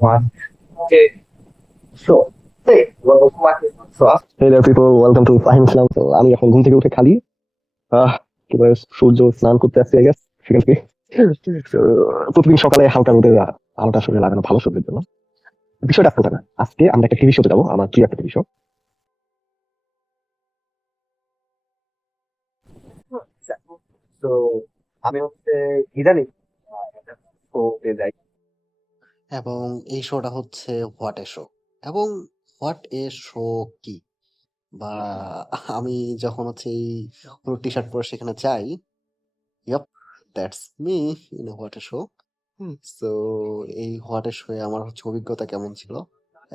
One. Okay. So, hey, welcome back. So, Hey there people, welcome to Fahim Islam. So আমি এখন ঘুম থেকে উঠে খালি কি বলে সূর্য স্নান করতে আসছি আই গেস সেখান থেকে প্রতিদিন সকালে হালকা রোদের আলোটা শরীরে লাগানো ভালো শরীরের জন্য। বিষয়টা আসতে না, আজকে আমরা একটা টিভি শোতে যাবো, আমার প্রিয় একটা টিভি শো। so আমি হচ্ছে ইদানিং একটা শোতে যাই। এবং এই শোটা হচ্ছে হোয়াট এ শো। এবং হোয়াট এ শো কি বা আমি যখন হচ্ছে এই হলুদ টি শার্ট পরে সেখানে যাই, yup, that's me in what a show. So এই হোয়াট এ শোয়ে আমার হচ্ছে অভিজ্ঞতা কেমন ছিল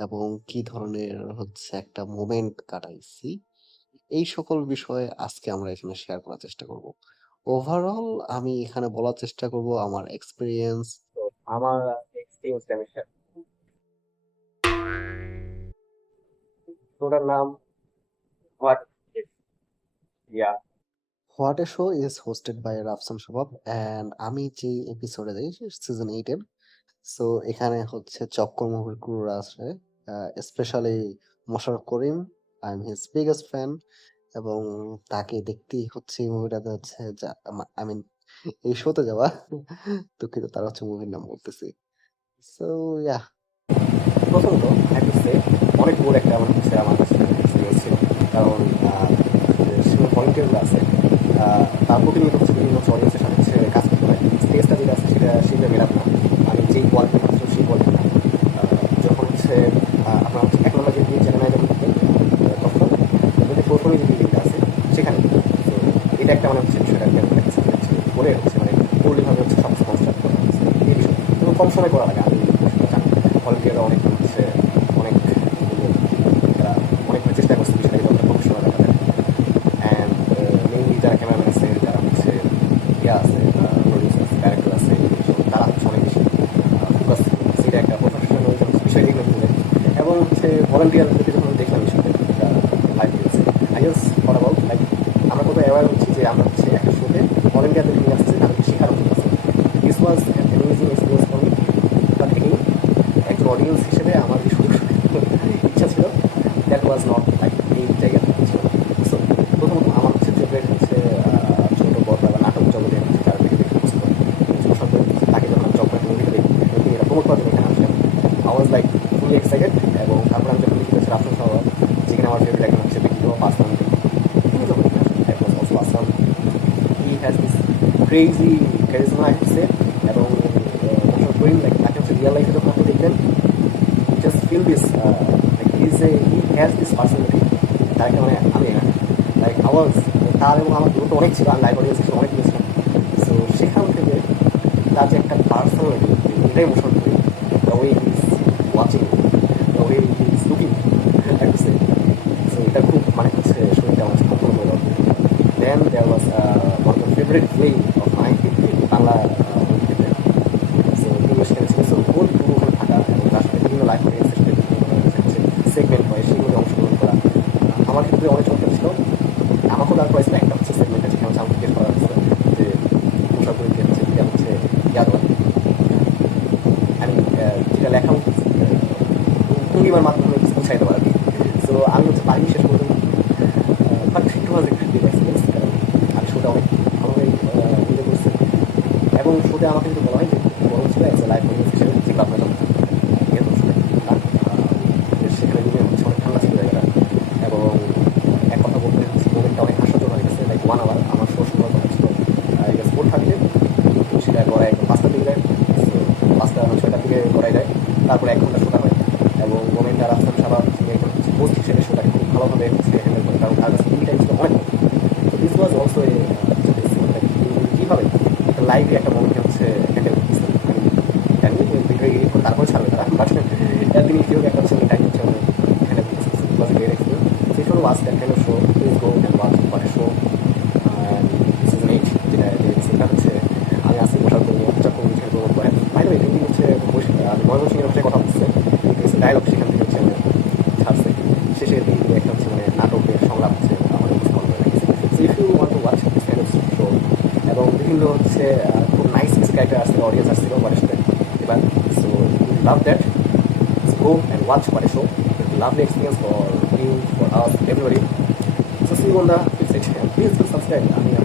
এবং কি ধরনের হচ্ছে একটা মোমেন্ট কাটাইছি, এই সকল বিষয়ে আজকে আমরা এখানে শেয়ার করার চেষ্টা করব। ওভারঅল আমি এখানে বলার চেষ্টা করব আমার এক্সপিরিয়েন্স। তো আমার এক্সপিরিয়েন্স আমি share করবো। শোটার নাম what is, yeah. What a show is hosted by Rafsan Sabab and আমি যে এপিসোডে যাই সিজন 8 এর। সো এখানে হচ্ছে চক্কর মুভির ক্রুরা আছে, specially Mosharraf Karim. I am his biggest fan এবং তাকে দেখতেই হচ্ছে এই মুভিটাতে হচ্ছে আই মিন এই শোতে যাওয়া। দুঃখিত, তার হচ্ছে মুভির নাম বলতেছি। সো ইয়া, প্রথমত হচ্ছে অনেক বড় একটা আমার কাছে এক্সপিরিয়েন্স ছিল, কারণ সেখানে ভলেন্টিয়াররা আছে, তার প্রতিনিয়ত হচ্ছে বিভিন্ন অডিয়েন্সের সাথে হচ্ছে কাজ করতে হয়। স্টেজটা যেটা আছে সেটা মেলাপ না, আমি যেই কোয়ালিটি পাচ্ছি সেই কোয়ালিটি না। যখন হচ্ছে আপনার হচ্ছে এক নম্বর যে চ্যানেল যখন তখন যদি প্রথমে যে বিল্ডিংটা আছে সেখানে, তো এটা একটা হচ্ছে বিষয়টা করে হচ্ছে পূর্ণভাবে হচ্ছে সব কনস্ট্রাক্ট করা হচ্ছে এই বিষয়, এবং কম সময় করা লাগে। আমি জানি ভলেন্টিয়াররা অনেক হচ্ছে অনেক তারা অনেকভাবে চেষ্টা করছে বিষয়টা কিন্তু কম সময় দেখা যায়। অ্যান্ড মেইনলি যারা ক্যামেরাম্যান আছে, যারা হচ্ছে আছে, প্রডিউসার আছে, ডাইরেক্টর আছে, তারা হচ্ছে অনেক বেশি ফোকাস, সেটা একটা প্রফেশনাল বিষয় দেখলে বুঝে। এবং হচ্ছে ভলেন্টিয়ারদেরকে যখন দেখলাম বিষয়টা লাইভ দিয়েছে, I just for about like আমরা কত অ্যাওয়ার হচ্ছি যে আমরা হচ্ছে একটা শোতে ভলেন্টিয়ারদের নিয়ে আসছে, তাদেরকে শেখার মতো আছে। This was amazing experience for me. But again একজন অডিয়েন্স হিসেবে আমার যে সুযোগ ইচ্ছা ছিল, দ্যাট ওয়াজ নট লাইক এই জায়গা থেকে ছিল। সো প্রথমত আমার হচ্ছে ফেভারিট হচ্ছে ছোটো পর্দা বা নাটক জগতে যারা দেখে দেখে পছন্দ করে তাকে যখন আমি চক্রান্ত মুভিটা দেখি তিনি এটা প্রমোট করার জন্য এখানে আসলেন, I was like fully excited. এবং তারপর আমি যখন দেখি হচ্ছে রাফসান সাওয়ার, যেখানে আমার ফেভারিট একজন হচ্ছে ব্যক্তিগত পার্সোনালিটি, তিনি যখন এখানে আসেন that was also Assam. He has this crazy charisma I হচ্ছে। এবং মোশাররফ করিম লাইক তাকে হচ্ছে রিয়েল লাইফে যখন আপনি দেখবেন, just feel this like he has this personality, তাকে আমি লাইক আওয়াজ তার এবং আমার দূরত্ব অনেক ছিল, আমি লাইভ অডিয়েন্স হিসেবে অনেক দিয়েছিলাম। সো সেখান থেকে তার যে একটা পার্সোনালিটি, এটাই মোশন করি, the way he is watching, the way he is looking, so এটা খুব হচ্ছে শরীরটা আমার খুব ভালো করে। Then there was one of favourite film of my Bangla মুভিতে। সো তিনি সেখানে ছিল, সো ওর পুরো ওখানে থাকা এবং তার সাথে বিভিন্ন লাইভ অডিয়েন্সের সাথে সেগমেন্ট হয় সেগুলো অংশগ্রহণ করা আমার ক্ষেত্রে অনেক চমৎকার ছিল। আমাকেও দাঁড় করেছিল একটা হচ্ছে সেগমেন্ট আছে, যেখানে আমাকে জিজ্ঞেস করা হয়েছিল যে পোশাক পরিকে হচ্ছে যেটা হচ্ছে ইয়াদ হয়, আমি যেটা লেখা ভঙ্গিমার মাধ্যমে কিছু বুঝাইতে পারি। সো আমি হচ্ছে পারিনি শেষ পর্যন্ত, বাট ইট ওয়াজ একটা গ্রেট এক্সপিরিয়েন্স, কারণ আমি শোটা অনেক ভালোভাবে এনজয় করছি। এবং শোতে আমাকে যদি বলা হয় যে বড় ছিল অ্যাজ এ লাইফ অডিয়েন্স হিসেবে, যেগুলো আপনার যখন যেহেতু সেখানে নিয়ে হচ্ছে অনেক ঠান্ডা ছিল জায়গাটা। এবং এক কথা বলতে হচ্ছে মোমেন্টটা অনেক হাস্যজনক হয়ে গেছে, লাইক 1 আওয়ার আমার শো সময় কথা ছিল 4:30, কিন্তু সেটা গড়ায় একদম 5টার দিকে যায়, 5টা 6টার দিকে গড়ায় যায়, তারপরে 1 ঘন্টা শোটা হয়। এবং মোমেন্টটা রাফসান সাহেব তিনি একজন হোস্ট হিসেবে শোটাকে খুব ভালোভাবে হচ্ছে হ্যান্ডেল করে, কারণ তার কাছে টিভি টাইম ছিল অনেক। তো দিস ওয়াজ অলসো কীভাবে লাইভে একটা মোমেন্টে হচ্ছে হ্যান্ডেল করতেছে, আমি জানি ভিডিও এডিট করে তারপরে ছাড়বে তারা, বাট তিনি কীভাবে একটা হচ্ছে টাইম হচ্ছে হ্যান্ডেল করতেছে। It was a great experience. So if you watch that kind of show, please go and watch what a show season 8, যেটা হচ্ছে আমি আসি বসার জন্য চক্র বিষয়ে প্রমোট করেন। বাইরে তিনি হচ্ছে আমি ময়মনসিংহের ভাষায় কথা বলছে, কিন্তু ডায়লগ সেখান থেকে হচ্ছে ছাড়ছে। শেষে তিনি একটা হচ্ছে নাটকের সংলাপ হচ্ছে আমাদের উপস্থাপন করে রেখেছে। So if you want to watch this kind of show, এবং বিভিন্ন হচ্ছে খুব নাইস কিছু ক্যারেক্টার আসছিল, অডিয়েন্স আসছিল বাড়ির সাথে এবার। So love that. go and watch what a show. It's a lovely experience for you, for us, everybody. So see you on the next session. Please do subscribe. I mean,